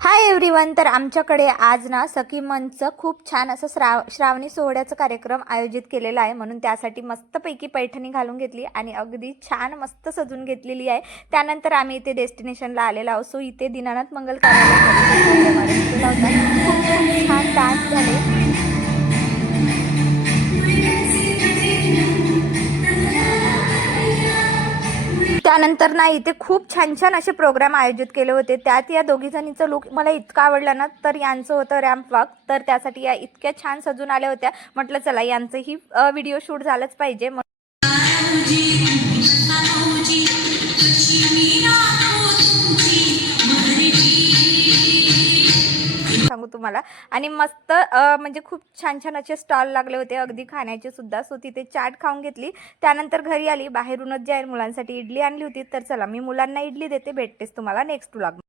Hi everyone. तर आमच्याकडे आज ना सखी मंचचं खूप छान असं श्रावणी सोहळ्याचा कार्यक्रम आयोजित केलेला आहे, म्हणून त्यासाठी मस्तपैकी पैठणी घालून घेतली आणि अगदी छान मस्त सजून घेतलेली आहे. त्यानंतर आम्ही इथे डेस्टिनेशनला आलेलो आहोत. सो इथे दीनानाथ मंगल कार्यालयामध्ये केला होता. खूप खूप छान डान्स झाले. त्यानंतर ना इथे खूप छान छान असे प्रोग्राम आयोजित केले होते. त्यात या दोघी जणींचा लुक मला इतका आवडला ना, तर यांचं होतं रॅम्प वॉक. तर त्यासाठी या इतक्या छान सजून आल्या होत्या. म्हटलं चला यांचंही व्हिडिओ शूट झालंच पाहिजे. सांगू तुम्हाला. आणि मस्त म्हणजे खूप छान छान असे स्टॉल लागले होते, अगदी खाण्याचे सुद्धा. सो तिथे चाट खाऊन घेतली. त्यानंतर घरी आली. बाहेरूनच जे आहे मुलांसाठी इडली आणली होती. तर चला मी मुलांना इडली देते. भेटतेच तुम्हाला नेक्स्ट व्लॉग.